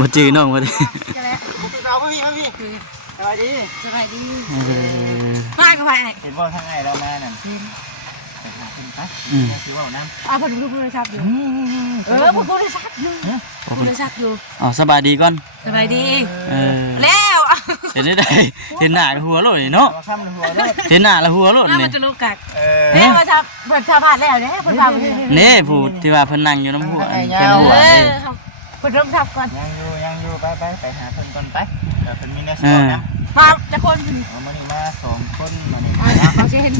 มาจื้อน้องมาดิก็แล้วบุกเราพี่สบายดีสบายดีมาเข้าไปเห็นว่าทางไงเรามานั่นไปหาขึ้นไปคือว่าน้ำผมดูโทรศัพท์อยู่ผมดูโทรศัพท์อยู่โทรศัพท์อยู่อ๋อสบายดีก่อนสบายดีแล้วเห็นได้เห็นหน้าหัวโลดเนาะเห็นหน้าละหัวโลดนี่มันจะรู้กักเนี่ยมาชาวเพิ่นชาวบ้านแล้วเนี่ยเพิ่นพานี่ผู้ที่ว่าเพิ่นนั่งอยู่น้ำหัวแค่หัวเพิ่นเริ่มทับก่อนยังอยู่ไปหาเพิ่นก่อนไปเดี๋ยวเพิ่นมีเนื้อสดนะมาจะคนมานี่มา2คนมานี่เขาจะเห็น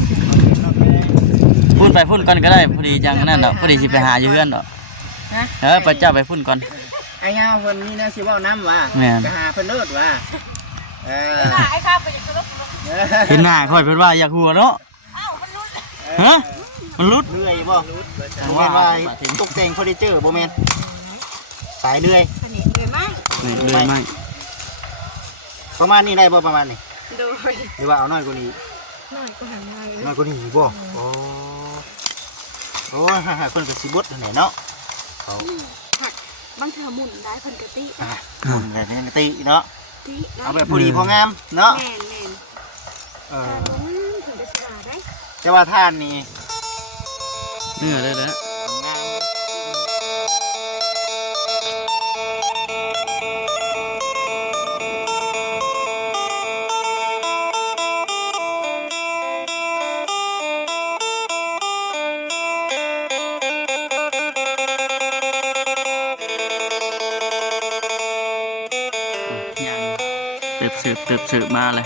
พุ่นไปพุ่นก่อนก็ได้พอดีจังนั่นดอกพอดีสิไปหาอยู่เพื่อนดอกไปเจ้าไปพุ่นก่อนไอ้เงาเพิ่นมีเนื้อสิว่าน้ำว่ะไปหาเพิ่นเลิศว่ะไอ้ข้าไปอย่างรถเห็นหน้าค่อยเพิ่นว่าอยากหัวเนาะฮะมันรุดเลื่อยบ่แม่นว่าตกแต่งเฟอร์นิเจอร์บ่แม่นสายเลื่อยเลื่อยไหมประมาณนี้ได้บ่ประมาณนี้โดยหรือว่าเอาน้อยกว่านี้น้อยกว่านี้น้อยกว่านี้บ่โอ้เพิ่นก็สิบดไหนเนาะหักบางเทื่อหมุนได้เพิ่นกะติหมุนแบบนี้กะติเนาะเอาแบบพอดีพองามเนาะแม่นถึงจะสะอาดได้แต่ว่าท่านนี่เนื้อเลยแล้วสืบมาเลย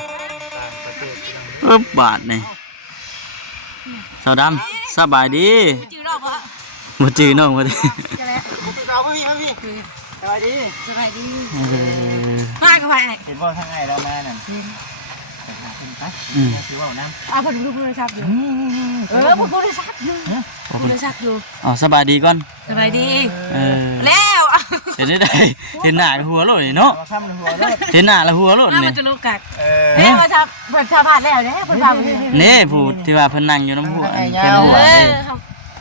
บาทนี่สาวดำสบายดีมาจื้อน้องมาดิบุกเราพี่สบายดีมาเข้าไปเห็นว่าทางไงเรามานั่นไปหาขึ้นไปคือว่าน้ำผมดูโทรศัพท์อยู่ผมดูโทรศัพท์อยู่อ๋อสบายดีก่อนสบายดีแล้วเห็นได้เห็นหน้าหัวโลดเนาะเห็นหน้าละหัวโลดนี่มันจะรู้กักเนี่ยมาชาวเพิ่นชาวบ้านแล้วเนี่ยเพิ่นพานี่ผู้ที่ว่าเพิ่นนั่งอยู่น้ำหัวแค่หัว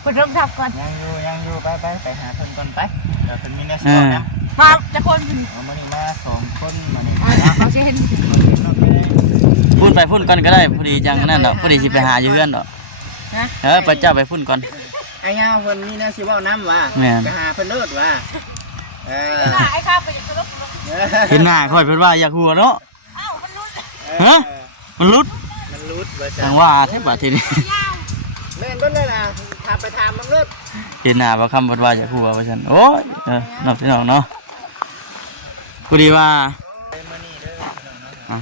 เพิ่นเริ่มทับก่อนยังอยู่ไปหาเพิ่นก่อนไปเดี๋ยวเพิ่นมีเนื้อสดนะมาจะคนมานี่มา2คนมานี่เขาจะเห็นพุ่นไปพุ่นก่อนก็ได้พอดีจังนั่นดอกพอดีสิไปหาอยู่เพื่อนดอกไปเจ้าไปพุ่นก่อนไอ้เงาเพิ่นมีเนื้อสิว่าน้ำว่ะไปหาเพิ่นเลิศว่ะไอ้ข้าไปอย่างรถเห็นหน้าค่อยเพิ่นว่าอยากหัวเนาะฮะมันรุดทางว่าแทบบาดทีนี้แม่นเบิ่งเลยล่ะถามไปถามมึงรถเห็นหน้าว่าคำเพิ่นว่าอยากหัวว่าซั่นโอ้ยน้องพี่น้องเนาะพอดีว่า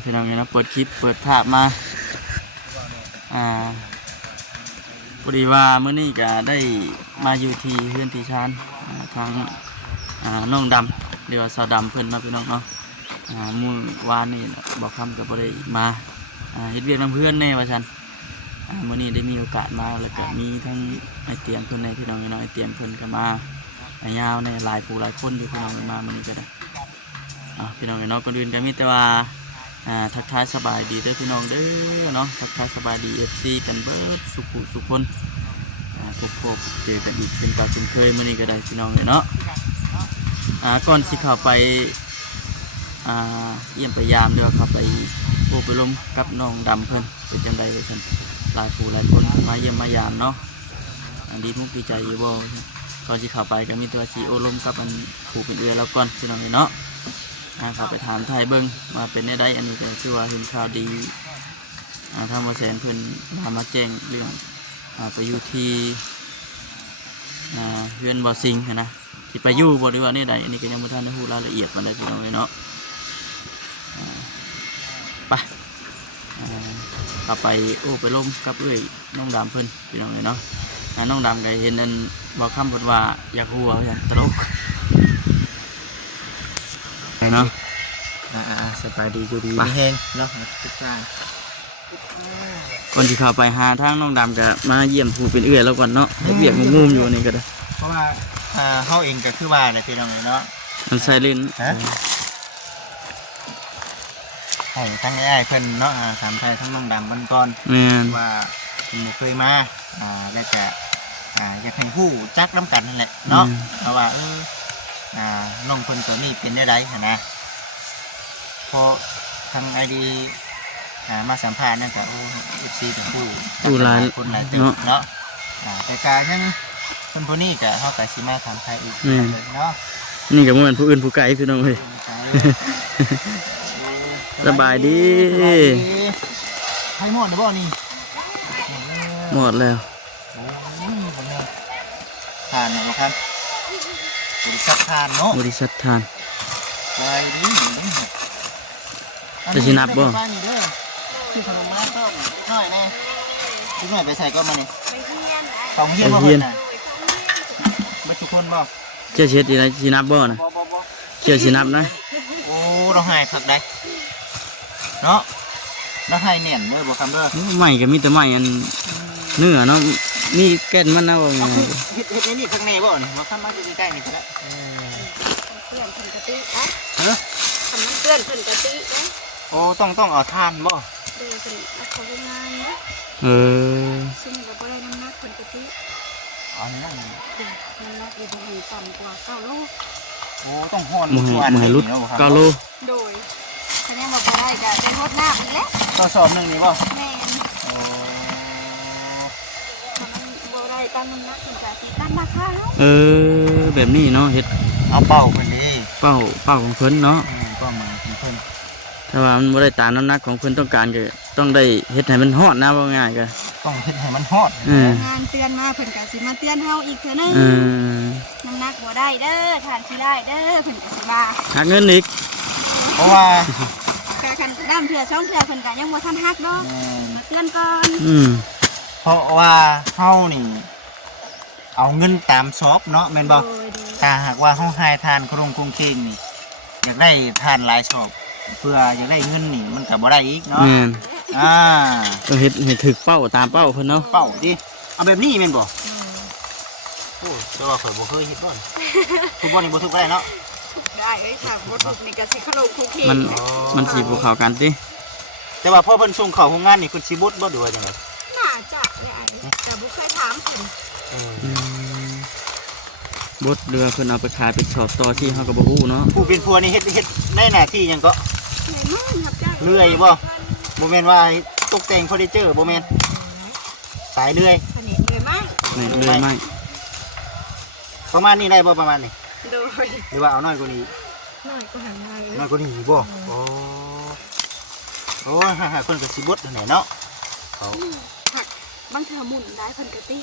พี่น้องเนี่ยนะเปิดคลิปเปิดภาพมาพอดีว่าเมื่อนี้ก็ได้มาอยู่ที่เพื่อนที่ชานทางน้องดำเรียกว่าสาวดำเพื่อนนะพี่น้องเนาะมื้อวานนี่บอกคำกับบ่ได้มาเฮ็ดเวียกน้ำเพื่อนแน่ว่าซั่นเมื่อนี้ได้มีโอกาสมาแล้วก็มีทั้งไอเตียงเพื่อนในพี่น้องไอเตียงเพื่อนก็มาไอยาวในหลายผู้หลายคนอยู่พี่น้องมาเมื่อนี้ก็ได้พี่น้องเนาะก่อนอื่นก็มีแต่ว่าทักทายสบายดีเด้อพี่น้องเด้อเนาะทักทายสบายดี FC กันเบิดสุขคนพบเจอกันอีกเป็นปาเป็นเคยเมื่อนี้ก็ได้พี่น้องเนาะก่อนสิเข้าไปเยี่ยมไปยามเดี๋ยวเข้าไปโอบไปลมกับน้องดำเพิ่นเป็นจังใดเลยท่านหลายผู้หลายคนมาเยี่ยมมายามเนาะดีมุกดีใจอยู่บ่ก่อนสิเข้าไปก็มีตัวสีโอลมกับมันผูกเป็นเรือแล้วก่อนพี่น้องเนาะเข้าไปถามไทยเบิ้งมาเป็นได้ อันนี้ก็ชื่อว่าเห็นข่าวดีทางบริษัทเพิ่นมาแจ้งเรื่องไปอยู่ที่เฮือนบ่อซิงนะที่ไปอยู่บ่หรือว่าเนี่ยใดอันนี้ก็ยังไม่ทันได้รู้รายละเอียดมันได้พี่น้องเนาะไปไปโอ้ไปล้มกับน้องดำเพิ่นพี่น้องเนาะน้องดำก็เห็นนั่นบอกคำพูดว่าอยากหัวตลกเนาะสบายดีอยู่ดีมีแห้งเนาะทุกท่านก่อนที่เข้าไปหาทางน้องดำจะมาเยี่ยมผู้เป็นเอื้อแล้วก่อนเนาะเบียกงุ่มอยู่นี่ก็ได้เพราะว่าเขาเองก็คือว่าอะไรพี่น้องเนาะมันใส่ลิ้นให้ทั้งไอ้เพิ่นเนาะถามไทยทั้งน้องดำบันก่อนว่าเคยมาแล้วก็อยากให้ผู้จักน้ำกันนั่นแหละเนาะเพราะว่า น้องคนตัวนี้เป็นได้ไรนะพอทางไอดีมาสัมภาษณ์นั่นก็FC เป็นผู้หลายคนหลายตึกเนาะแต่การยังคนนี้ก็เขาก็สิมาถามไทยอีกเนาะนี่ก็บ่แม่นผู้อื่นผู้ไกลพี่น้องเอ้ยสบายดีให้หมดนะบ่นี่หมดแล้วทานนะครับบริษัททานเนาะบริษัททาน ไปดิจะสินับบ่ที่ขนมมาต้มน้อยแน่ที่น้อยไปใส่ก็มานี่ของเฮียบ่น่ะบ่ทุกคนบ่เจ้าเฮ็ดอีไรสินับบ่น่ะเจ้าสินับนะโอ้เราให้คักได้เนาะเราให้แน่นเด้อบ่คำเด้อใหม่ก็มีแต่ใหม่อันเนื้อเนาะนี่แก่นมันนะว่าไงเฮ็ดนี่ข้างในบ่นี่บ่คำมาอยู่ใกล้ๆนี่ก็ได้เพื่อนเพิ่นกะติอ่ะทำเพื่อนเพิ่นกะตินะโอ้ต้องเอาทานบ่เด้อเพิ่นเอาเข้าโรงงานนะซึ่งก็บ่ได้น้ำหนักเพิ่นกะติอันนั้นน้ำหนักอยู่ที่ต่ำกว่า9โลโอ้ต้องฮ้อนมื้อลุด9โลโดยคะแนนบ่ได้ก็ได้รดน้ำอีกแล้วต่อสอบนึงนี่บ่แม่นโอ้บ่ได้ตั้งน้ำหนักเพิ่นก็สิตั้งราคาเฮาแบบนี้เนาะเฮ็ดเอาเป้าเพิ่นนี่เป้าของเพิ่นเนาะเป้าหมายของเพิ่นถ้าว่ามันบ่ได้ตามน้ำหนักของเพิ่นต้องการก็ต้องได้เฮ็ดให้มันฮอดนะว่าง่ายก็ต้องเฮ็ดให้มันฮอดงานเตือนมาเพิ่นก็สิมาเตือนเฮาอีกเทื่อนึงน้ำหนักบ่ได้เด้อทานสิได้เด้อเพิ่นก็สิว่าหักเงินอีกเพราะว่าก็คันน้ำเทื่อ2เทื่อเพิ่นก็ยังบ่ทันฮักดอกมาเตือนก่อนเพราะว่าเฮานี่เอาเงินตามซอบเนาะแม่นบ่ถ้าหากว่าเฮาหายทานกรุงคิงนี่อยากได้ทานหลายซอบเพื่ออยากได้เงินนี่มันก็บ่ได้อีกเนาะต้องเฮ็ดให้ถึกเป้าตามเป้าเพิ่นเนาะเป้าดิเอาแบบนี้แม่นบ่โอ้แต่ว่าข่อยบ่เคยเฮ็ดบ่ทุกบ่นี่บ่ทุกได้เนาะได้เอ้ยค่ะบ่ทุกนี่ก็สิขนมคุกกี้มันสิบ่เข้ากันติแต่ว่าพอเพิ่นส่งเข้าโรงงานนี่เพิ่นสิบดบ่ดูว่าจังได๋น่าจะได้แต่บ่เคยถามเพิ่นบดเรือเพิ่นเอาไปขายเป็นช็อปต่อที่เฮาก็บ่ฮู้เนาะผู้เป็นผัวนี่เฮ็ดในหน้าที่หยังก็เลื่อยบ่แม่นว่าตกแต่งเฟอร์นิเจอร์บ่แม่นสายเลื่อยนี่เลื่อยไม้เลื่อยไม้ประมาณนี้ได้บ่ประมาณนี้โดยหรือว่าเอาน้อยกว่านี้น้อยกว่านั้นน้อยกว่านี้บ่โอ้เพิ่นก็สิบดแหน่เนาะเขาบางเทื่อหมุนได้เพิ่นก็ติ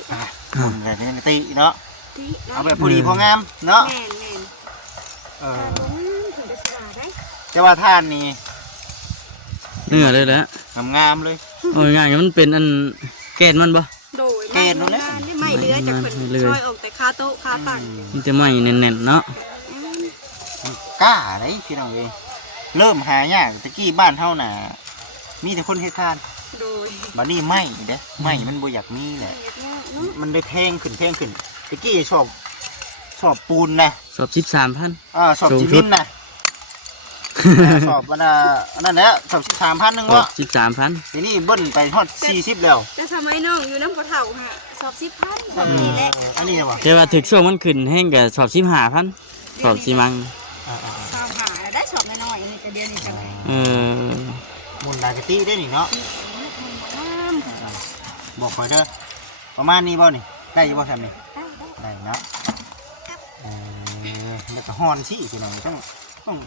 หมุนได้เพิ่นก็ติเนาะเอาแบบพอดีพองามเนาะแม่นถึงจะสว่าได้แต่ว่าท่านนี่เนื้อเลยแหละงามเลยโอ้ยง่ายมันเป็นอันแกนมันบ่โดยแกนนั่นแหละไม่เลือจากเพิ่นช่วยออกแต่คาโต๊ะคาตั้งมันจะไม่แน่นๆเนาะกล้าได้พี่น้องเอ้ยเริ่มหายากตะกี้บ้านเฮาน่ะมีแต่คนเฮ็ดทานโดยบัดนี้ไม่เด้ไม่มันบ่อยากมีแหละมันได้แพงขึ้นตะกี้ชอบปูนนะชอบ13,000ชอบจิมินนะชอบอันนั้นแหละชอบ13,000นึงว่า13,000ทีนี้เบิ้ลไปฮอด40แล้วแต่สมัยน้องอยู่น้ำกระเฒ่าฮะชอบ10,000ชอบนี่แหละอันนี้จังว่าแต่ว่าถึกช่วงมันขึ้นแห้งก็ชอบ15,000ชอบสิมังชอบหาได้ชอบน้อยๆนี่ก็เดี๋ยวนี้จังมุนดากะติได้นี่เนาะบอกข่อยเด้อประมาณนี้บ่นี่ได้อยู่บ่ซั่นนี่ได้เนาะแล้วก็ฮ้อนสิพี่น้องต้อง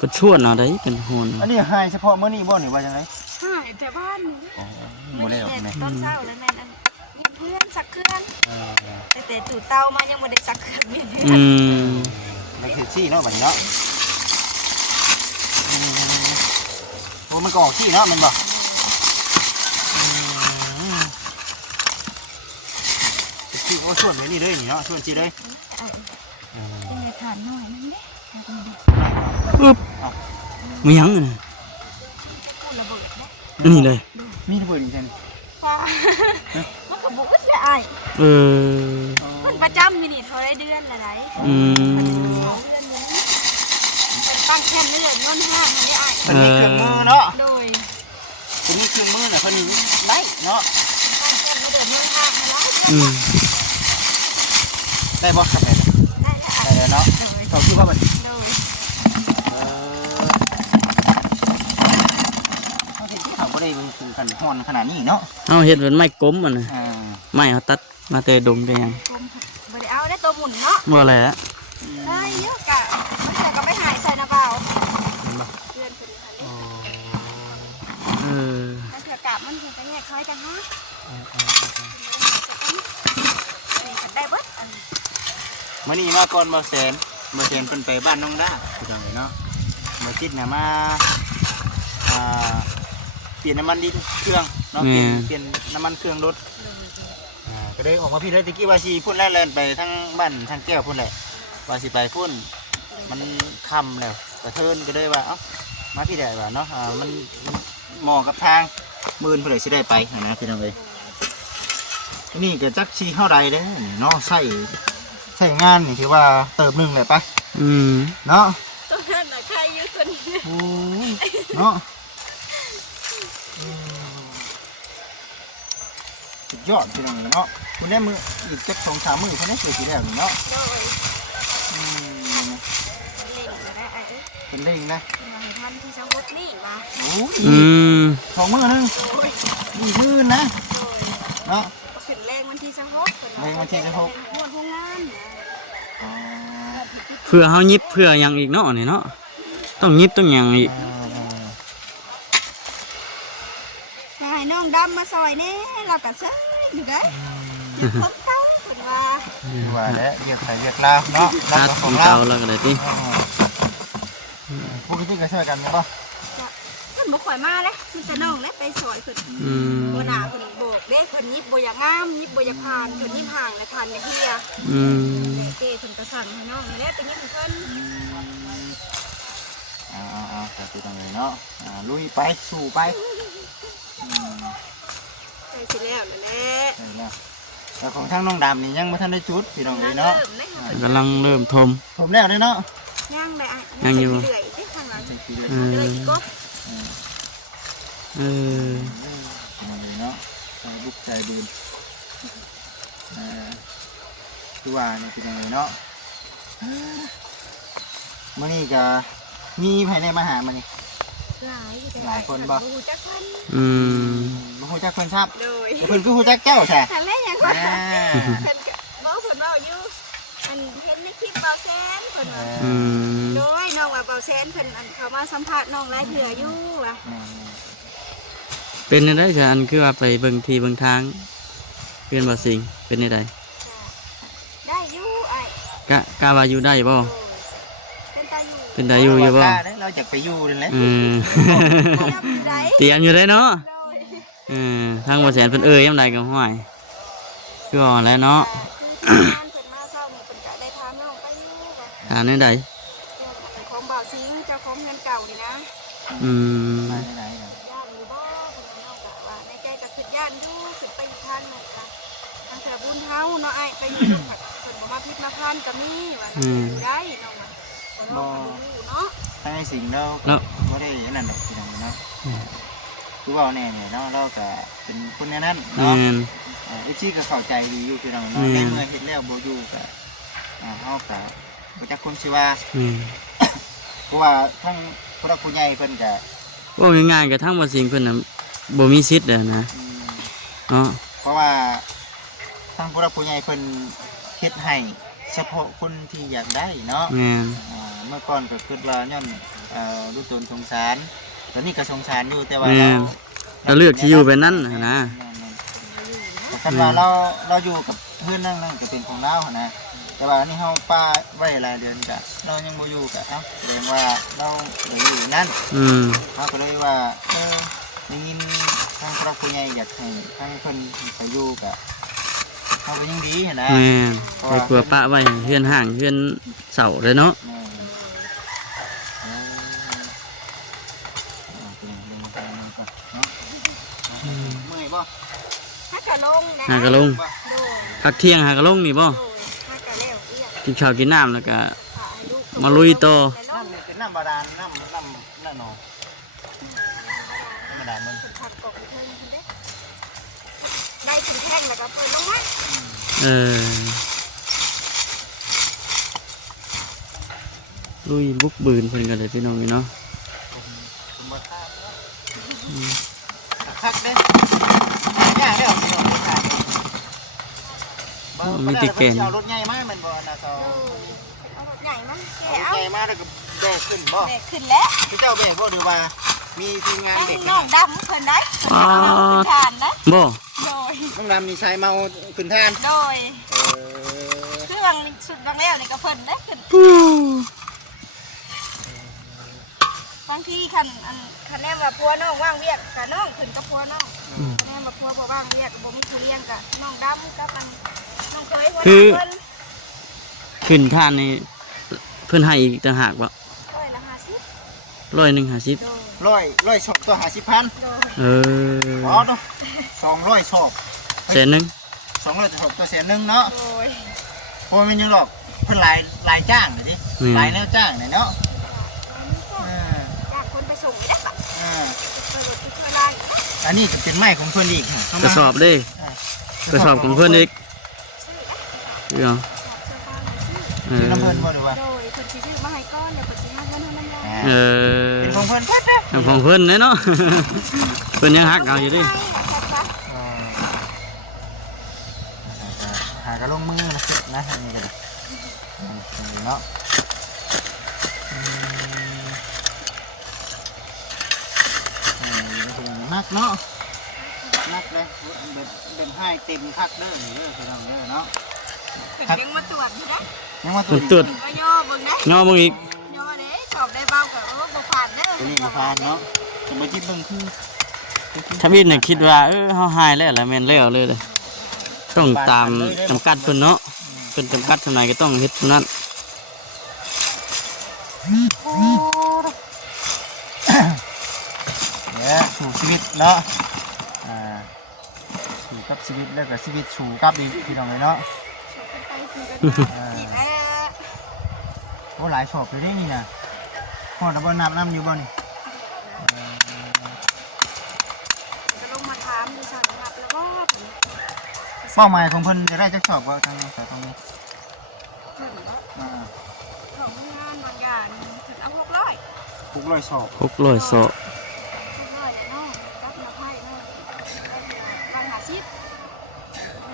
ก็ชวนเอาได้เป็นฮ้อนอันนี้หายเฉพาะมื้อนี้บ่นี่ว่าจังได๋หายแต่บ้านนี่บ่ได้ออกแม่ต้นเช้าแล้วแม่นเพื่อนสักเครื่องแต่ตู่เตามายังบ่ได้สักเครื่องนี่แล้วเฮ็ดซี่เนาะบัดนี้เนาะโอ้มันก็ออกซี่เนาะแม่นบ่ซี่เอาส่วนนี้เลยนี่เนาะส่วนจีเลยเป็นฐานน้อยนั่นเด้มีหยังน่ะนี่เลยมีระเบิดอีกจังมันก็บ่อึดได้มันประจำอยู่นี่เท่าไรเดือนละไหนเป็นตั้งแค่เดือนย้อนห้างมันได้มันมีเครื่องมือเนาะโดยมันมีเครื่องมือน่ะเพิ่นได้เนาะตั้งแค่เดือนย้อนห้างมาแล้วได้บ่ครับได้แล้วเนาะ คือว่ามัน โดย เขาเห็นที่เขาก็ได้มันคือกันฮ้อนขนาดนี้เนาะ เอาเฮ็ดเป็นไม้กลมอ่ะนะ อ่า ไม้เขาตัดมาแต่ดมได้ยัง กลมบ่ได้เอาได้ตัวหมุนเนาะ บ่อะไรละ ได้เยอะกะมันจะก็ไม่หายใส่นะเปล่าเดือนคนนี้ค่ะ เออ ถ้าเถื่อกะมันถึงจะแยกคล้ายกันฮะได้เบิดอัน มื่อนี้มาก่อนบ่แสนเพิ่นไปบ้านน้องด้าคือจังไดเนาะบ่จิตน่ะมาอ่าเปลี่ยนน้ำมันดินเครื่องเนาะเปลี่ยนน้ำมันเครื่องรถก็ได้ออกมาพี่เลยตะกี้ว่าสิพุ่นแล้วแล่นไปทั้งบ้านทั้งแก้วพุ่นแหละว่าสิไปพุ่นมันค่ำแล้วกระเทินก็เลยว่าเอ้ามาพี่ได้ว่าเนาะมันเหมาะกับทางมื้อเพิ่นเลยสิได้ไปนะพี่น้องเอ้ยนี่ก็จักสิเท่าใดเด้เนาะใช้งานนี่ถือว่าเติมหนึงเลยไป อืม เนาะ ตัวนั้นน่ะใครอยู่ตัวนี้ โอ้ยเนาะสุดยอดพี่น้องเนาะคุณได้มืออีกจัก2-3 มื้อคุณได้เสร็จสิแล้วนี่เนาะ โดย อืม เล่นก็ได้ไอ้เอ้ย เป็นเร่งนะ มาให้ทันที่จะฮดนี่มา โอ้ย อืม 2 มื้อนึง โดย อีกมื้อนะ โดย เนาะ ขึ้นแรงวันที่จะฮด แรงวันที่จะฮด หมดโรงงานนะ อ๋อ เพื่อเฮายิบเพื่อหยังอีกเนาะนี่เนาะต้องยิบต้องหยังอีก จะให้น้องดำมาซอยแน่เราก็เซ้ยอยู่ได้คนเต้าคนว่า ว่าแล้วเรียกใส่เรียกลาวเนาะ ตัด ข ข อ องง เรา เก่าแล้วก็ได้ติ ปกติก็ช่วยกันไหมป่ะ มันบ่ข่อยมาเด้มันจะน้องแล้วไปซอยเพิ่น อืม บ่น่าเพิ่นโบกเด้เพิ่นยิบบ่อยากงามยิบบ่อยากผ่านเพิ่นยิบห่างและผ่านอย่างเฮีย อืม เจ้เพิ่นก็สั่งให้น้องนี่แหละไปยิบให้เพิ่น เอาแต่ติดตรงเลยเนาะลุยไปสู่ไป ใส่สิแล้วแหละ แต่ของทางน้องดำนี่ยังไม่ทันได้จุดพี่น้องเลยเนาะ เริ่มเลยค่ะ กำลังเริ่มทม ผมแล้วเลยเนาะ ย่างได้อ่ะ ย่างอยู่ เรื่อยๆที่ข้างหลัง อืม เลยอีกก็ เออ พี่น้องเลยเนาะบุกใจบืนตัวนี่พี่น้องเลยเนาะมื่อนี้ก็มีภายในมาหามันนี่ หลายคนบ่ ฮู้จักเพิ่น อืม มาหูจักคนครับ โดย เดี๋ยวเพิ่นคือหูจักเจ้าใช่ คันแรกยังว่าเพิ่นก็เว้าเพิ่นเว้าอยู่อันเห็นในคลิปเบาแซนเพิ่นว่า อืม โดยน้องว่าเบาแซนเพิ่นอันเขามาสัมภาษณ์น้องหลายเทื่ออยู่ว่ะ เป็นจังได๋จ้ะอันคือว่าไปเบิ่งที่เบิ่งทางเพื่อนบ่สิงเป็นจังได๋ ได้อยู่ไอ้ กะว่าอยู่ได้บ่ เป็นตาอยู่ เป็นได้อยู่บ่ เราอยากไปอยู่เลยแหละ อืม จำอยู่ได้ เตรียมอยู่ได้เนาะ โดย ทางบ่แสนเพิ่นยามใดก็ห้วยคือว่าแล้วเนาะ คือที่งานเพิ่นมาเช้านี่เพิ่นก็ได้พาน้องไปอยู่ว่า หาแนวใด ของบ่าวสิงเจ้าของเงินเก่านี่นะ อืม มาที่ไหนกัน ย่านอยู่บ่เพิ่นน้องก็ว่าในใจก็คิดย่านอยู่คิดไปอีกทางหนึงค่ะทางเถื่อบุญเฮาเนาะไอ้ไปอยู่ตรงผัดเพิ่นบ่มาพิษมาพานก็มีว่าอยู่ได้น้องว่าบ่น้องก็อยู่เนาะ ถ้าในสิ่งเราไม่ได้อันนั้นหรอกพี่น้องเนาะคือว่าแน่เนี่ยเนาะเราก็เป็นคนแน่นั้น แม่ เนาะ น ไอ้ชี่ก็เข้าใจดีอยู่พี่น้องเนาะในเมื่อเห็นแล้วโบอยู่ก็เฮาก็บ่จักคนสิว่า อืม เพราะว่าทั้งพระผู้ใหญ่เพิ่นก็ ว่าง่ายๆก็ทางบ่สิงเพิ่นน่ะบ่มีสิทธิ์เด้อนะเนาะ เพราะว่าทั้งพระผู้ใหญ่เพิ่นเฮ็ดให้เฉพาะคนที่อยากได้เนาะ แม่น เมื่อก่อนก็คิดว่าย้อนรู้ตนสงสารตอนนี้ก็สงสารอยู่แต่ว่า แม่นเราเลือกที่อยู่แบบนั้นน่ะนะ คันว่าเราอยู่กับเพื่อนนั่งก็เป็นของเรานะแต่ว่านี่เฮาป้าไว้หลายเดือนก็เรายังบ่อยู่ก็เอ้าแสดงว่าเราบ่อยู่นั่น อืม เฮาก็เลยว่าได้ยินทางครอบครัวใหญ่อยากให้ทางเพิ่นไปอยู่ก็เฮาก็ยังดีนะ แม่นไปเพื่อปะไว้เฮือนห่างเฮือนเสาเลยเนาะ เมื่อยบ่ ฮักกะลงนะ หากะลง โดย พักเที่ยงหากะลงนี่บ่ โดยฮักกะแล้วเรียก กินข้าวกินน้ำแล้วก็ พาให้ลูก มาลุยต่อ น้ำนี่เป็นน้ำบาดาลน้ำหนองน้ำบาดาลมัน ผัดกบเพิ่นเด้ได้ถึงแท่งแล้วก็เปิดลงมา เออ ลุยบุกบืนเพิ่นกันเลยพี่น้องนี่เนาะ ผมบ่ทราบเนาะคักเด้ยากเด้อพี่น้องนี่ค่ะมีติเกนเอารถใหญ่มาแม่นบ่นะเขา เอารถใหญ่มั้งแก เอารถ เอา ใหญ่มาแล้วก็แบกขึ้นบ่ แบกขึ้นแล้ว พี่เจ้าแบกบ่หรือว่ามีทีมงาน ให้ เด็ก น้องดำเพิ่นได้เพิ่นเอาขึ้นทานนะ บ่ โดย น้องดำมีชายเมาขึ้นทาน โดย เออ เครื่องสุดบางแล้วนี่ก็เพิ่นได้ขึ้นบางทีคันแนมว่าพัวน้องว่างเวียกกับน้องขึ้นกับพัวน้องคันแนมว่าพัวบ่ว่างเวียกบ่มีผู้เลี้ยงกับน้องดำกับมันน้องเคยหัวหน้าเพิ่น ขึ้นท่านนี่เพิ่นให้อีกต่างหากบ่ 150 150 โดย ร้อยชอบตัว50,000 โดย เออ อ๋อเนาะ200ชอบ แสนหนึง 200ชอบตัวแสนนึงเนาะ โดย เพราะมันยังหรอกเพิ่นหลายจ้างเลยดิหลายแนวจ้างเลยเนาะอ่า อยากคนไปส่งอีกแล้ว อ่า ไปรถไปช่วยล่างอีกแล้ว อันนี้จะเป็นไม้ของเพิ่นอีก กระสอบเด้กระสอบของเพิ่นอีก ชื่อแล้ว เดี๋ยว เสื้อผ้าหน่อยชื่อเออ ชื่อน้ำเพิ่นบ่หรือว่า โดยคนที่ชื่อมาให้ก้อนเดี๋ยวคนที่ให้เงินให้น้ำลาย เออ เป็นของเพิ่นเพิ่นนะ ของเพิ่นเนาะ เพิ่นยังฮักเอาอยู่ดิ หากระลงมือนะอันนี้ก็ได้เนาะนักเนาะนักเลยเป็นให้เต็มคักเด้อนี่เด้อพี่น้องเด้อเนาะ เป็นยังมาตรวจอยู่นะ ยังมาตร เพิ่ วน จ ตรวจ ก็ย่อเบิ่งนะ งอมึงอีก ย่อเด้สอบได้เบากับบ่ผ่านเด้อ ตัวนี้มาพานเนาะจะมาคิดเบิ่งคือ ถ้าพี่น่ะคิดว่าเฮาหายแล้วล่ะแม่นแล้วเลยต้องตามจำกัดเพิ่นเนาะเพิ่นจำกัดเท่าไหร่ก็ต้องเฮ็ดเท่านั้น เนี่ยสู่ชีวิตเนาะสู่กับชีวิตแล้วก็ชีวิตสู่กับดีพี่น้องเลยเนาะ ไปสิกันมาสิแม่ โอ้หลายชอบเลยได้นี่นะพอดบ่น้ำอยู่บ่นี่ จะลงมาถามดูสั่งรับแล้วก็ เป้าหมายของเพิ่นจะได้จักชอบบ่ทางนี้แต่ตรงนี้ เพิ่นว่า อ่า ของงานบางอย่างถึงเอา600 600ชอบ 600ซอ 600แล้วเนาะรับมาไพ่เนาะบาง50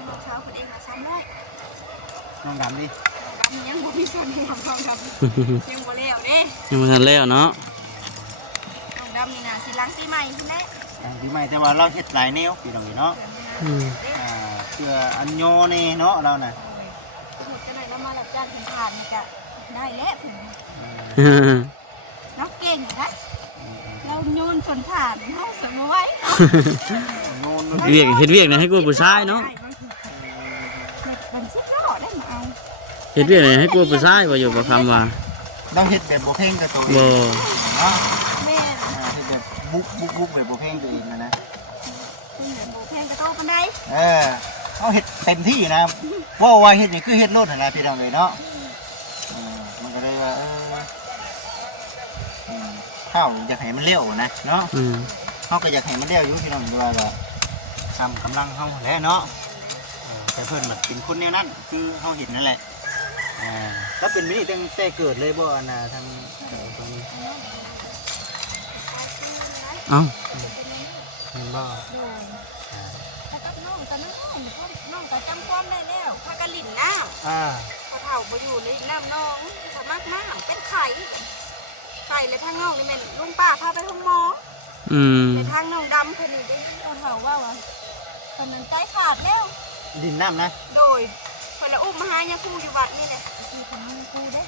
น้องสาวเพิ่นเองละ300 น้องดำดิ ยังบ่มีส่วนของน้องดำยังบ่แล้วเด้ ยังบ่ทันแล้วเนาะ น้องดำนี่น่ะสิหลังปีใหม่พุ่นแหละ พี่ใหม่แต่ว่าเราเฮ็ดหลายแนวพี่น้องเนาะ อืม เพื่ออันโยนี่เนาะเราน่ะ หมดกันไหนแล้วมาหลับจ้างถึงผ่านนี่จะได้แล้วถึงน้องเก่งนะเราโยนฝนผ่านเฮาสมไว้ โยน เวียกเฮ็ดเวียกนี่ให้กูผู้ชายเนาะ มันสิล้อได้มาเอา เฮ็ดเวียกนี่ให้กูผู้ชายบ่อยู่บ่คำว่า เราเฮ็ดแบบบ่เพ่งกับตัวเอง บ่ เนาะ แม่ เฮ็ดแบบบุกแบบบ่เพ่งตัวเองนะ เป็นเหมือนโบแพงกระโตปันได เอาเฮ็ดเต็มที่นะว่าเฮ็ดนี่คือเฮ็ดโลดนะพี่น้องเลยเนาะมันก็เลยว่าข้าวอยากให้มันเลี้ยวนะเนาะ อืม เขาก็อยากให้มันเลี้ยวอยู่พี่น้องด้วยว่าทำกำลังเขาแหละเนาะแต่เพิ่นแบบเป็นคนแนวนั้นคือเขาเห็นนั่นแหละแล้วเป็นมินิตั้งแต่เกิดเลยบ่อันน่ะทางตรงนี้ เอ้า เห็นบ่ ดูถ้ากับน้องก็น้อยน้องก็จำความได้แล้วพากันลิ่นน้ำพอเฒ่าบ่อยู่ในน้ำน้องพอมากน้ำเป็นไข่เลยทางน้องนี่แม่นลุงป้าพาไปห้องหมอ อืม ในทางน้องดำเพิ่นนี่ได้ยินเขาว่าเพิ่นนั้นใจขาดแล้ว ดินน้ำนะ โดยเพิ่นละอุ้มมาหายาคูอยู่วัดนี่แหละคือของยาคูเด้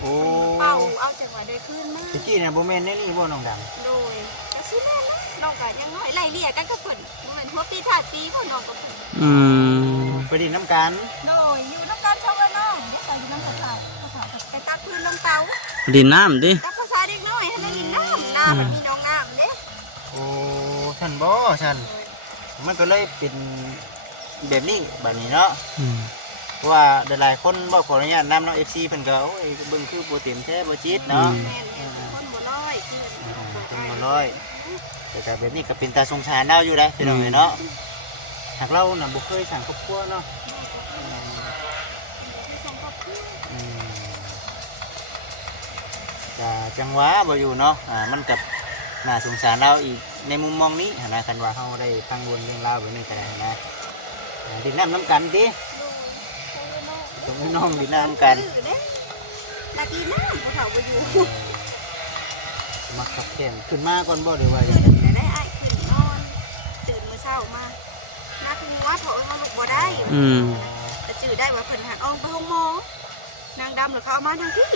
โอ้ เป่าเอาจังหวะเดินขึ้นมา ตะกี้เนี่ยโบแมนนี่บ่น้องด โดยก็สิแม่นนะน้องก็ยังน้อยไล่เลี่ยกันกับเพิ่นบ่แม่นหัวปีถ่ายปีพ่อน้องกับเพิ่น อืม ำไปดินน้ำกัน โดยอยู่นำกันเท่ากับน้องเดี๋ยวเขาอยู่นำเขาไปตักพื้นลงเตา ดินน้ำดิ ตักภาษาเด็กน้อยให้ได้ยินน้ำมันมีน้องน้ำเด้ โอ้ฉันบ่ฉันมันก็เลยเป็นแบบนี้แบบนี้เนาะ อืม ว่าหลายๆคนบอกขออนุญาตนำเนาะ FC เพิ่นก็โอ้ยเบิ่งคือโปรตีนแท้บ่จิตเนาะ แม่นคนบ่ร้อยคือ เป็นบ่ร้อยแต่ก็แบบนี้ก็เป็นตาสงสารเนาอยู่ได้พี่น้องเอ้ยเนาะหากเราน่ะบ่เคยสร้างครอบครัวเนาะ จังหวะบ่อยู่เนาะมันกับน่าสงสารเราอีกในมุมมองนี้นะคันว่าเฮาได้ฟังวนเรื่องราวแบบนี้ก็ได้นะดินน้ำน้ำกันติตรงน้องดินน้ำกัน นักลีน้ำเขาไปอยู่ มาขับแข่งขึ้นมาก่อนบ่หรือว่า แต่ได้ไอ้ขึ้นนอนตื่นมื้อเช้ามานักงัวเถาเขาลุกบ่ได้แต่จื้อได้ว่าเพิ่นหันออกไปห้องหมอนางดำหรือเขาเอามาทางที่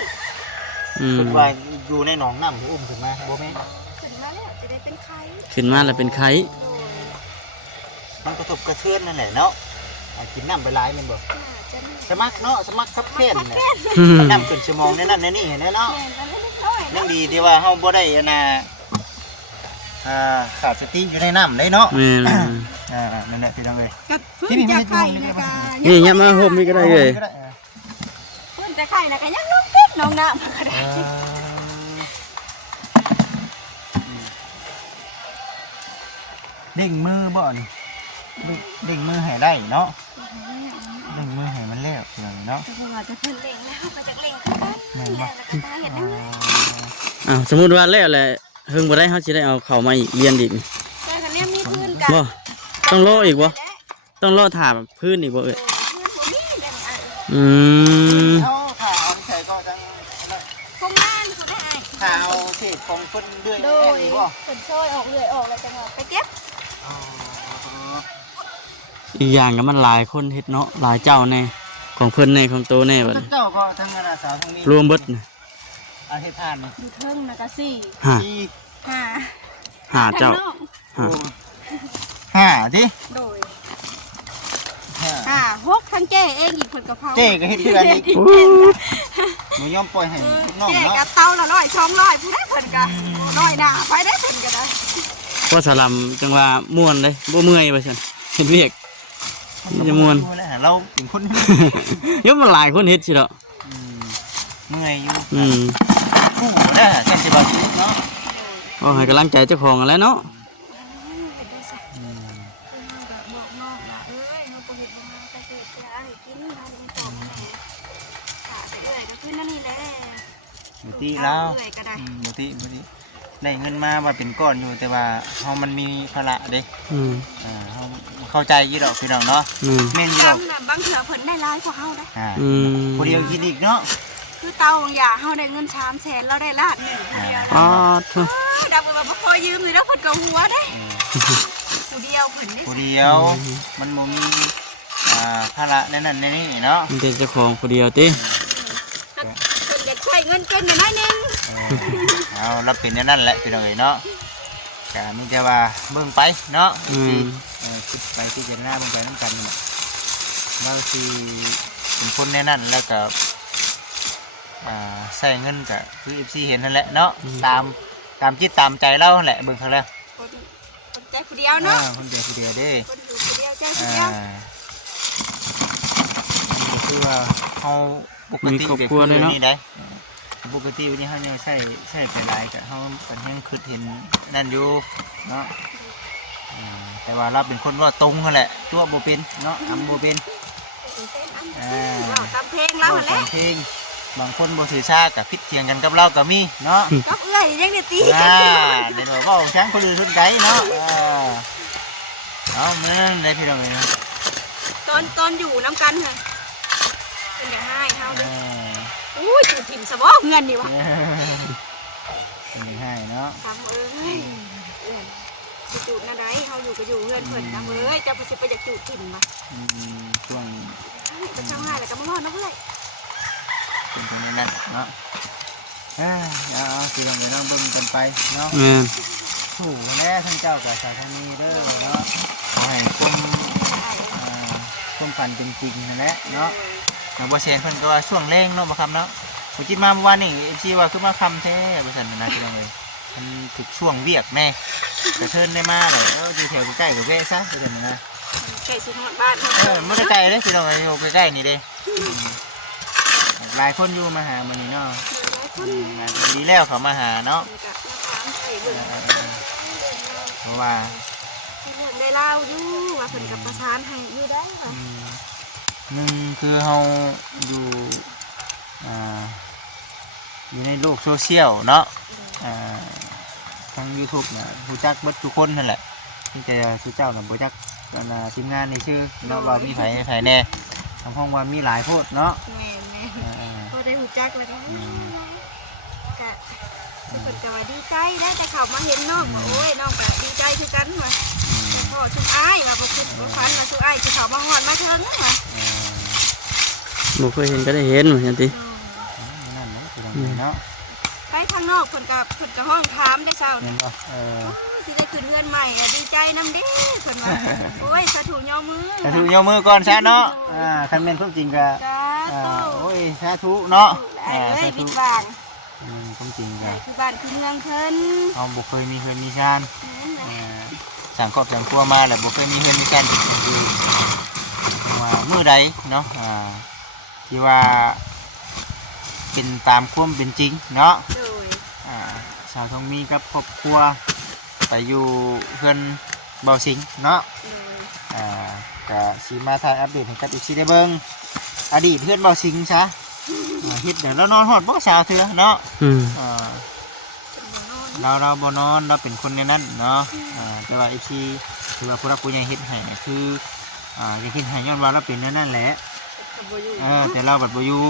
ขึ้นว่าอยู่ในหนองน้ำที่อุ้มขึ้นมาบ่แม่น ขึ้นมาแล้วจะได้เป็นไข้ ขึ้นมาแล้วเป็นไข้ มันกระทบกระเทือนนั่นแหละเนาะกินน้ำไปหลายแม่นบ่สมัครเนาะสมัครขับแข่งเนี่ยน้ำขึ้นชั่วโมงในนั้นในนี่เห็นเนาะนั่งดีที่ว่าเฮาบ่ได้ขาดสติอยู่ในน้ำได้เนาะนั่นแหละพี่น้องเอ้ย กับฟื้นจากไข่นะคะ นี่ยับมาห่มนี่ก็ได้เลย ฟื้นจากไข่นะคะยังน้องติ๊กน้องน้ำก็ได้ เด้งมือบ่นี่เด้งมือให้ได้เนาะเด้งมือให้มันแล้วพี่น้องเนาะ จะว่าจะเพิ่นเล่งแล้วก็จะเล่งขึ้นกัน แม่นบ่ เห็นได้ไหม สมมุติว่าแล้วแหละเฮิงบ่ได้เฮาสิได้เอาเข้ามาอีกเรียนอีก แต่คันนี้มีพื้นกัน บ่ต้องรออีกบ่ต้องรอถามพื้นอีกบ่เอ้ย พื้นบ่มีเด่นอัน เขาขาเอาใส่ก็จัง คงงานเขาได้ไอ้ ขาเอาเศษของเพิ่นเรื่อย โด แม่ ย นนี่บ่ เพิ่นซอยออกเรื่อยออกแล้วจะไปเก็บ อีกอย่างก็มันหลายคนเฮ็ดเนาะหลายเจ้าแน่ของเพิ่นแน่ของโตแน่บัด เจ้าก็ทั้งอาสาทั้งนี้ รวมเบิดน่ะ อาเฮ็ดทานนี่ อยู่เทิงนะก็สี่ ห้า ที่ ห้า ห้าเจ้า ทงนอก ห้า 5ติ โดย 5 ห้าหกทั้งเจ้เองอีกผลกะเพรา เจ๊ก็เฮ็ดเพื่อนอีกบ่ยอมปล่อยให้ลูกน้อง เจ๊ เนาะ กับเตาละ100 200ผู้ได้เพิ่นก็น้อยหน้าไปได้เพิ่นก็ได้ ก็สลัมจังว่าม่วนเลยบ่เมื่อยว่าซั่นเฮ็ดเวียก จะม่วน เราเป็นคน เดี๋ยวมันหลายคนเฮ็ดสิดอก เมื่อยอยู่ คู่ นะแค่สิบาทเนาะ ก็ให้กำลังใจเจ้าของกันแหล้วเนาะ เป็นได้สักบอกน้องว่าเอ้ยน้องบ่เฮ็ดบ่มาแต่สิจะให้กินเฮาจะตอบแม่ขาไปเอื้อยก็คือนั่นนี่แหละ บุตรีแล้ว เอื้อยก็ได้ บุตรีได้เงินมาว่าเป็นก้อนอยู่แต่ว่าเฮามันมีภาระเด้เฮาเข้าใจยี่ดอกพี่น้องเนาะแม่นยี่ดอก บางเถื่อเพิ่นได้หลายกว่าเฮาได้ ผู้เดียวกินอีกเนาะ คือเตาบางอย่างเฮาได้เงิน300,000เราได้ล้านหนึ่งผู้เดียว อ๋อ ดับมาบ่พอยืมเลยแล้วเพิ่นก็หัวได้ผู้เดียวเพิ่นได้ ผู้เดียวมันบ่มีภาระในนั้นในนี้เนาะ มันเป็นเจ้าของคนเดียวติ เพิ่นอยากใช้เงินเกินอยู่น้อยนึง เอารับเป็นนั่นแหละพี่น้องเอ้ยเนาะก็มีแต่ว่าเบิ่งไปเนาะคิดไปพิจารณาเบิ่งไปนำกันเราสิเป็นคนในนั้นแล้วก็ใส่เงินก็คือ FC เห็นนั่นแหละเนาะตามจิตตามใจเราแหละเบิ่งเขาแล้ว คนใจผู้เดียวเนาะ คนเดียวผู้เดียวเด้ คนอยู่ผู้เดียวใจผู้เดียว ก็คือว่าเขาปกติก็คือนี่ได้ปกติวันนี้เขายังใช้ไปหลายก็เขาเป็นยังคิดเห็นนั่นอยู่เนาะแต่ว่าเราเป็นคนว่าตรงนั่นแหละตัวโบเป็นเนาะทำโบเป็น ตามเพลงเราแหละ เพลงบางคนบ่ถือชากับพิษเถียงกันกับเราก็มีเนาะ กับเอื้อยยังได้ตี ในหน่วยว่าช้างคนอื่นทุนไก่เนาะเอาเมื่อไรพี่น้องเลยนะ ตอนอยู่น้ำกันค่ะเป็นอย่างให้เฮาเด้อุ้ยจุดถิ่มสะบ่เงินนี่วะ เป็นให้เนาะ ทำเอ้ยจุดนะได้เฮาอยู่ก็อยู่เงินเพิ่นทำเอ้ยจะไปสิไปจากจุดถิ่มมา ช่วง จะช่างหายแล้วก็มาฮอดนะเพื่อน เป็นตรงนี้นั่นเนาะเอาสิลองไปน้องเบิ่งกันไปเนาะถูกแน่ทั้งเจ้ากับสายทางนี้เด้อเนาะขอให้ความฝันเป็นจริงนั่นแหละเนาะหลวงพ่อเชนเพิ่นก็ว่าช่วงเร่งเนาะบ่คำเนาะผมคิดมาเมื่อวานนี่ชีว่าคือมาคำแท้บ่ซั่นนะพี่น้องเอ้ยมันถึกช่วงเวียกแน่กระเทินได้มาเลยอยู่แถวใกล้ๆกับแวะซะบ่ซั่นนะ ไก่สิฮอดบ้าน ไม่ได้ไกลเลยพี่น้องอยู่ใกล้ๆนี่เด้หลายคนอยู่มาหามื้อนี้เนาะดีแล้วเขามาหาเนาะเพราะว่า ได้เล่าอยู่ว่าเพิ่นกับประสานให้อยู่ได้ค่ะ หนึ่งคือเฮาอยู่ อยู่ในโลกโซเชียลเนาะทาง YouTube น่ะรู้จักเบิดทุกคนนั่นแหละที่จะชื่อเจ้าน่ะบ่จักทีมงานในชื่อเนาะว่ามีไผแน่ทางห้องว่ามีหลายโพดเนาะแม่ก็ได้หูจักแล้วก็ทุกคนก็ว่าดีใจได้แต่เขามาเห็นน้องว่าโอ้ยน้องก็ดีใจคือกันว่ะพ่อชุมอ้ายว่าบ่คิดบ่ฝันว่าชุมอ้ายสิเขามาฮอดมาถึงว่ะบ่เคยเห็นก็ได้เห็นเหมือนกันตินั่นเนาะเนาะไปข้างนอกเพิ่นก็ห้องถามแต่เช้านี่สิได้ขึ้นเรือนใหม่ดีใจนำเด้เพิ่นว่าโอ้ยสาธุย่อมือสาธุย่อมือก่อนซะเนาะคันแม่นความจริงก็โอ้ยสาธุเนาะสาธุบางความจริงก็คือบ้านคือเมืองเพิ่นเฮาบ่เคยมีชานสังครอบสังครัวมาแล้วบ่เคยมีเฮือนมีชานคือว่ามื้อใดเนาะที่ว่าเป็นตามความเป็นจริงเนาะสาวทองมีกับครอบครัวไปอยู่เพื่อนเบาสิงเนาะก็สีมาถ่ายอัปเดตให้กับอีกทีได้เบิ่งอดีตเพื่อนเบาสิงซะเฮ็ดเดี๋ยวเรานอนหอดบ่สาวเถื่อเนาะเราบ่นอนเราเป็นคนในนั้นเนาะแต่ว่าอีกทีคือว่าผู้รักผู้ใหญ่เฮ็ดให้คือจะเฮ็ดให้ย้อนว่าเราเป็นในนั้นแหละแต่เราบัดบ่อยู่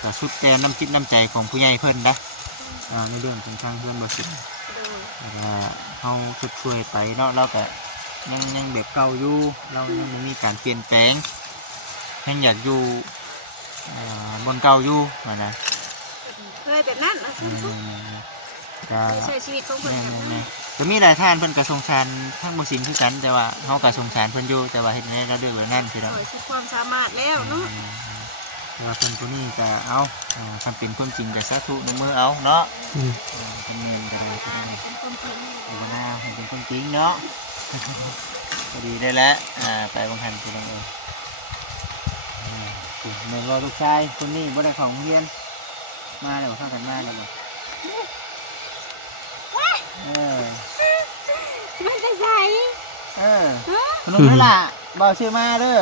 แต่สุดแกน้ำจิตน้ำใจของผู้ใหญ่เพิ่นนะในเรื่องของทางเพื่อนบ่สิเขาช่วยไปเนาะเราแต่ยังแบบเก่าอยู่เรายังมีการเปลี่ยนแปลงยังอยากอยู่บนเก่าอยู่นะเคยแบบนั้นใช้ชีวิตของเพิ่นจะมีหลายท่านเพิ่นกระทรงชานทั้งบ่สิงคือกันแต่ว่าเขากระทรงชานเพิ่นอยู่แต่ว่าเฮ็ดในเราเรื่องแบบนั้นคือเราสุดความสามารถแล้วเนาะว่าคนตัวนี้จะเอาทำเป็นความจริงแต่สาธุในมือเอาเนาะเป็นเงินจะได้เป็นคนจริงเอาหน้าเป็นคนจริงเนาะพอดีได้แล้วไปบางทันคือเราเหมือนว่าลูกชายคนนี้บ่ได้ของเรียนมาแล้วเข้ากันมาแล้วบ่ไม่ได้ใส่ขนมนั่นล่ะบ่ซื้อมาเด้อ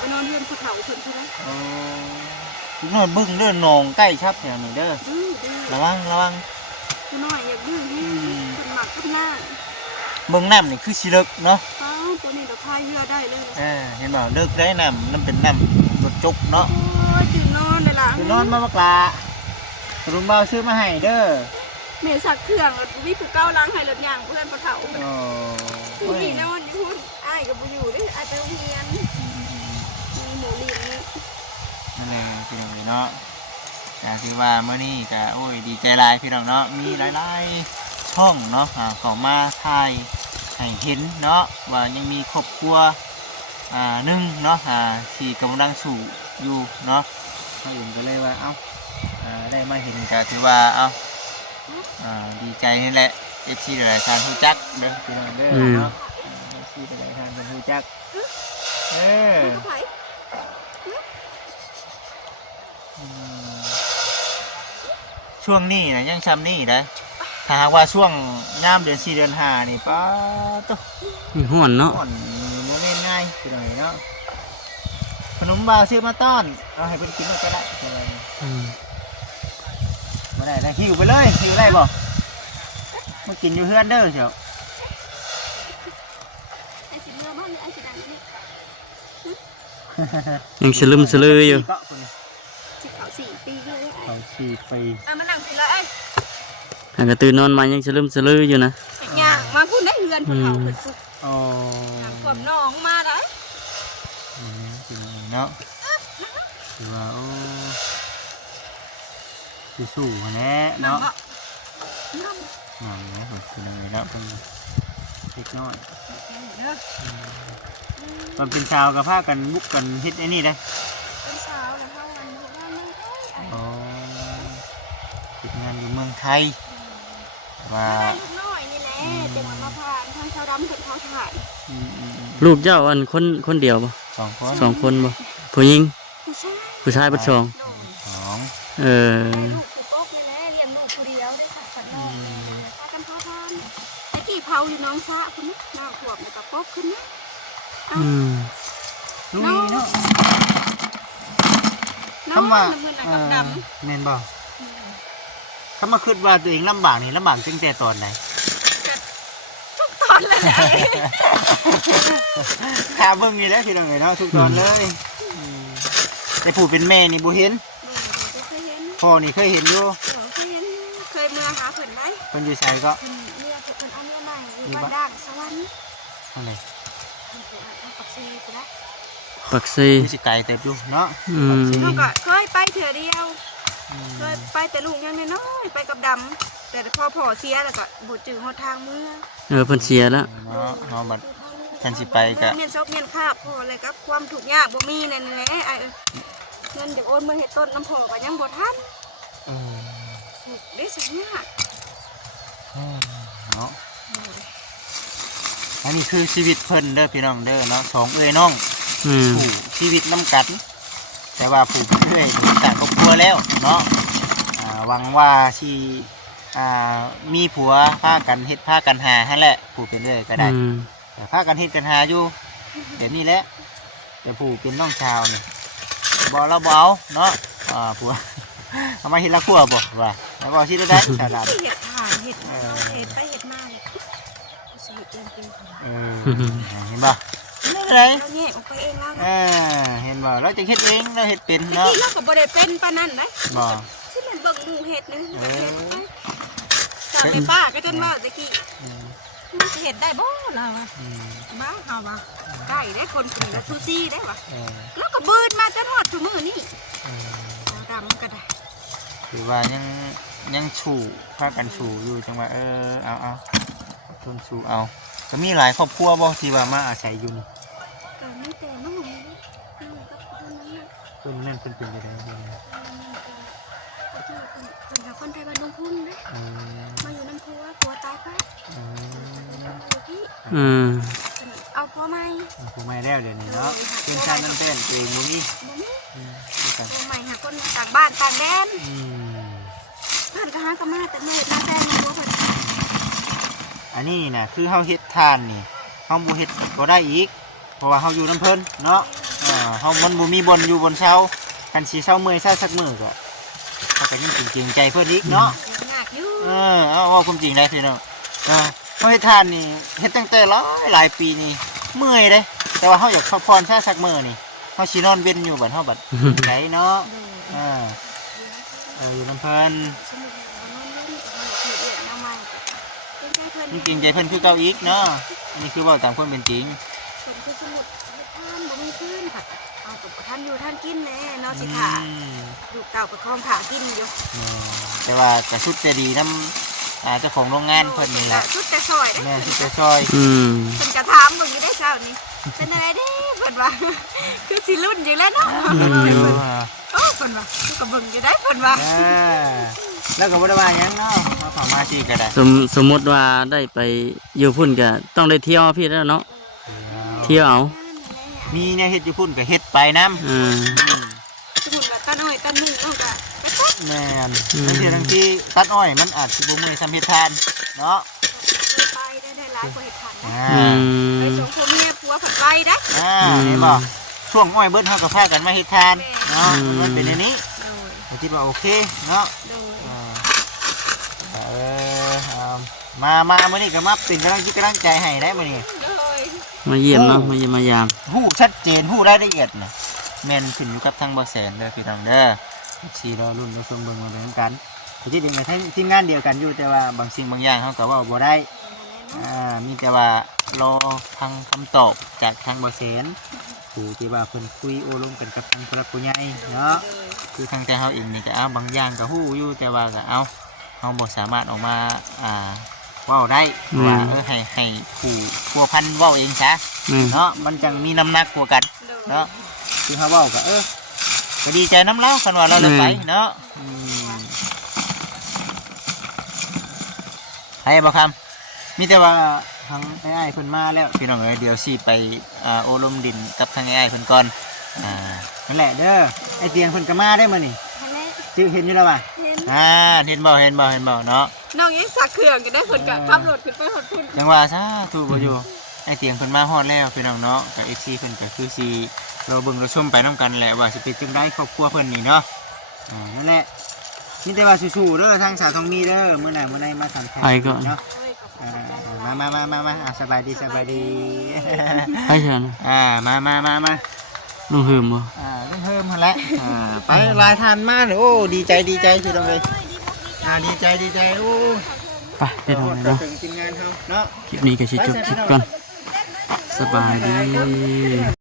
ไปนอนเรือนภูเขาเพิ่นพุ่นนอนบึ้งเด้อหนองใกล้ชับแถวนี้เด้อระวังผู้น้อยอยากดื้อนี่เพิ่นมักกับน้าเบิ่งน้ำนี่คือสิเลิกเนาะตัวนี้ก็พายเรือได้เลยเห็นบ่เลิกได้น้ำเป็นน้ำรถจุกเนาะโอ้ยตื่นนอนได้ล่ะตื่นนอนมาบักลาลุงบ่าวซื้อมาให้เด้อแม่สักเครื่องวิผู้เก่าล้างให้รถย่างเพื่อนภูเขาผู้นี่นอนอยู่พุ่นอ้ายก็บ่อยู่เด้อ้ายไปโรงเรียนหมูลิ้นนั่นเลยพี่น้องเนาะคือว่าเมื่อนี้ก็โอ้ยดีใจหลายพี่น้องเนาะมีหลายๆช่องเนาะเข้ามาถ่ายให้เห็นเนาะว่ายังมีครอบครัวนึงเนาะที่กำลังสู่อยู่เนาะเขาเองก็เลยว่าได้มาเห็นก็ถือว่าดีใจนี่แหละ FC หลายทางรู้จักเด้อพี่น้องเด้อเนาะ FC หลายทางรู้จักช่วงนี้นะยังซ้ำนี่นะถ้าหากว่าช่วงน้ำเดือน4เดือน5นี่ป้าตุ๊มีห่อนเนาะห่อนโมเมนต์ง่ายไปหน่อยเนาะขนมบาวซื้อมาต้อนเอาให้เป็นกินหน่อยก็ได้มาได้หิวไปเลยหิวได้บ่มากินอยู่เพื่อนเด้อเชียวยังสลึมสลืออยู่เขา4 ปีเลยเขา4 ปีมานั่งกินเลยหากตื่นนอนมายังสลึมสลืออยู่นะมาพูดได้เฮือนพวกเขากลมน้องมาได้เนาะถือว่าสู้แน่เนาะคือยังไงเนาะเป็นเล็กน้อยตอนเป็นชาวกับผ้ากันบุกกันฮิตไอ้นี่ได้เป็นชาวแล้วเข้ากันอยู่บ้านเมืองไทยติดงานอยู่เมืองไทยว่าลูกน้อยนี่แหละเป็นมาผ่านทางชาวดำเป็นเขาถ่ายลูกเจ้าอันคนเดียวป่ะ2 คนป่ะผู้หญิงผู้ชายเป็น2ลูกผู้ปกเลยนะเลี้ยงลูกผู้เดียวได้ค่ะขัดน้องพากันพาพานไอ้กี่เผาอยู่น้องซะคุณนะน้าขวบในกระป๋องขึ้นนะลุยเนาะคำว่าเมนบ่ ถ้ามาคิดว่าตัวเองลำบากนี่ลำบากตั้งแต่ตอนไหน ทุกตอนเลย ข้าเบิ่งนี่แหล้วพี่น้องเอ้ยเนาะทุกตอนเลยแต่ผู้เป็นแม่นี่บ่เห็น เคยเห็น พ่อนี่เคยเห็นอยู่ เคยเห็นเคยเมื่อหาเพิ่นได้ เพิ่นอยู่ไสก็ เพิ่นเมียเพิ่นเอาเมียใหม่อยู่บ้านด่านสวรรค์ นั่นแหละ เพิ่นเอาปักซีไปได้ ปักซี มีสิไกลเติบอยู่เนาะ เขาก็เคยไปเถื่อเดียวเคยไปแต่ลูกยังน้อยๆไปกับดำแต่พอพ่อเสียแล้วก็บ่จื้อฮอดทางเมื่อ เพิ่นเสียแล้ว เนาะเฮาบัดคันสิไปก็ เมียนซบเมียนคาบพ่ออะไรกับความทุกข์ยากบ่มีนั่นแหละไอ้เงินจากโอนมาเฮ็ดต้นน้ำพ่อก็ยังบ่ทัน อืม ถูกได้สักยาก เนาะอันนี้คือชีวิตเพิ่นเด้อพี่น้องเด้อเนาะสองเอ้ยน้องสู่ชีวิตน้ำกันแต่ว่าผู้เป็นเอ้ยต่างครอบครัวแล้วเนาะหวังว่าสิมีผัวพากันเฮ็ดพากันหาหั่นแหละผู้เป็นเอ้ยก็ได้แต่พากันเฮ็ดกันหาอยู่แบบนี้แหละแต่ผู้เป็นน้องชาวนี่บ่เราบ่เอาเนาะผัวเอามาเฮ็ดละครัวบ่ว่าแล้วบ่สิได้ชาวดำ เห็ดถ่านเห็ดเห็ดไปเห็ดมาเลยสิเห็ดเองเป็นคน เห็นบ่นี่ไร เราแยกออกไปเองแล้วนะ เห็นบ่เราจะเฮ็ดเองเราเฮ็ดเป็น ที่ เนาะ เราก็บ่ได้เป็นปานนั้นนะ บ่ ที่มันเบิ่งหมู่เห็ดนึงแบบเห็ดไปตามไปป้าก็จนว่าตะกี้มันจะเห็ดได้บ่เราอะบ้าเฮาว่าได้ได้คนกินแล้วซูซี่ได้วะแล้วก็บืนมาจนหมดทุกมื้อนี่ดำก็ได้ คือว่ายังชูพากันชูอยู่จังว่าเอาทนชูเอาก็มีหลายครอบครัวบ่ที่ว่ามาอาศัยอยู่นี่ ก็มีแต่น้องนี่กับคนนั้นน่ะ เพิ่นนั่นเพิ่นเป็นจังได๋ เป็นคนไทยบ้านดงพุ่งนะมาอยู่น้ำพัวตายไปอยู่ที่เอาพ่อใหม่ ผู้ใหม่แล้วเดี๋ยวนี้เนาะเป็นชาตินั่นเป็นตัวเองบ่มี บ่มีพ่อใหม่หาคนต่างบ้านต่างแดนเพื่อนก็หากมาแต่เมื่อเห็นหน้าแดนพัวเพิ่น อันนี้น่ะคือเฮาเฮ็ดทานนี่เฮาบ่เฮ็ดบ่ได้อีกเพราะว่าเฮาอยู่น้ำเพิ่นเนาะเฮามันบ่มีบ่อนอยู่บนเช้าคันสิเช้าเมื่อยเช้าสักมื้อก็เขาก็ยังจริงใจเพื่อนอีกเนาะ หนักอยู่ เอาความจริงได้พี่น้องเขาให้ทานนี่เฮ็ดตั้งแต่หลายปีนี่เมื่อยเลยแต่ว่าเขาอยากพักผ่อนแค่สักมื้อนี่เขาชินอนเว้นอยู่บัดเขาบัดไหนเนาะอยู่น้ำเพิ่นจริงใจเพิ่นคือเก่าอีกเนาะอันนี้คือเว่าตามความเป็นจริง เป็นคือสมุดท่านบ่มีพื้นค่ะเอากับท่านอยู่ท่านกินแน่นอนสิค่ะอยู่เก่ากับคลองขากินอยู่ แต่ว่าแต่ชุดจะดีน้ำเจ้าของโรงงานเพิ่นนี่แหละ ชุดจะซอยได้ แม่ชุดจะซอย เพิ่นกระถามเบิ่งอยู่ได้เช้านี้เป็นอะไรเด้เพิ่นว่าคือสิรุ่นอยู่แล้วเนาะโอ้เพิ่นว่าก็เบิ่งอยู่ได้เพิ่นว่า แล้วก็บ่ได้ว่าหยังเนาะเขาเข้ามาที่ก็ได้ สมมติว่าได้ไปอยู่พุ่นก็ต้องได้เที่ยวพี่แล้วเนาะเที่ยวเอา มีเนี่ยเฮ็ดอยู่พุ่นก็เฮ็ดไปน้ำ สมมุติว่าตัดอ้อยตัดมือเอาก็ไปตัด แม่นทั้งที่ตัดอ้อยมันอาจสิบ่มื้อซ้ำเฮ็ดทานเนาะ ไปได้หลายกว่าเฮ็ดทันนะ ไป ม ส่งพ่อแม่ผัวผัดไล่ได้ เห็นบ่ช่วงอ้อยเบิดเฮาก็พากันมาเฮ็ดทานเนาะมันเป็นอย่างนี้ โดย ผมคิดว่าโอเคเนาะ โดย มามื้อนี้ก็มาเป็นกำลังใจให้ได้มื้อนี้ โดย มาเยี่ยมเนาะมาเยี่ยมมายาม ฮู้ชัดเจนฮู้รายละเอียดน่ะแม่นขึ้นอยู่กับทางบ่แสนเด้อพี่น้องเด้อสิรอรุ่นรอชมเบิ่งมาเป็นกันที่จริงๆทั้งทีมงานเดียวกันอยู่แต่ว่าบางสิ่งบางอย่างเฮาก็เว้าบ่ได้มีแต่ว่ารอทางคำตอบจากทางบ่แสนผู้ที่ว่าเพิ่นคุยโอ้ลมกันกับทางผู้หลักผู้ใหญ่เนาะคือทางแต่เฮาเองนี่ก็บางอย่างก็ฮู้อยู่แต่ว่าก็เฮาบ่สามารถออกมาเว้าได้ว่าให้ผู้พัวพันเว้าเองซะเนาะมันจังมีน้ำหนักกว่ากันเนาะคือเฮาเว้าก็ก็ดีใจน้ำเล่าคันว่าเราได้ไปเนาะให้บ่คำมีแต่ว่าทางอ้ายเพิ่นมาแล้วพี่น้องเอ้ยเดี๋ยวสิไปโอลมดินกับทางอ้ายเพิ่นก่อนนั่นแหละเด้อไอ้เตียงเพิ่นก็มาได้มื้อนี่ ฮันแหละ ชื่อเห็นอยู่แล้วป่ะ เห็น เห็นบ่เนาะ น้องยังสักเครื่องก็ได้เพิ่นก็ขับรถขึ้นไปฮอดพุ่น จังว่าซะถูกบ่อยู่ไอ้เตียงเพิ่นมาฮอดแล้วพี่น้องเนาะกับ FC เพิ่นก็คือสิเราเบิ่งเราชมไปนํกันแหละว่าสิเป็นจังได๋ครอบครัวเพิ่นนี่เนาะนั่นแหละ นี่แต่ว่าสู้ๆเด้อทางสาวทองมีเด้อมื้อไหนมาสัมภาษณ์ ไปก่อน เนาะ เอ้ยกับ มาอ่ะสบายดี ไปเถอะนะ มา น้องหืมบ่ เริ่มเพิ่มมาแล้วไปลายทานมากเลยโอ้ดีใจสุดเลยดีใจโอ้ ไปพี่น้องเนาะ ถึงทีมงานเขาเนาะ คลิปนี้ก็สิจบคลิปก่อนสบายดี